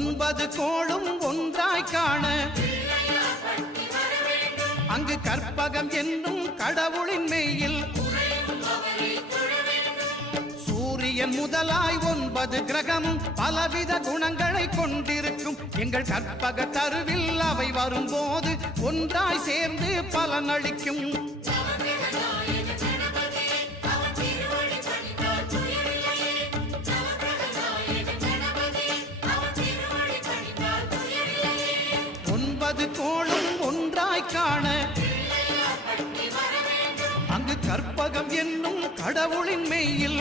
9 கோளும் ஒன்றாய் காண அங்கு கற்பகம் என்னும் கடவுளின் மெய்யில் சூரியன் முதலாய் 9 கிரகமும் பலவித குணங்களை கொண்டிருக்கும் எங்கள் கற்பக தருவில் அவை வரும்போது ஒன்றாய் சேர்ந்து பலனளிக்கும். கோளும் ஒன்றாய் காண அங்கு கற்பகம் என்னும் கடவுளின் மெய்யில்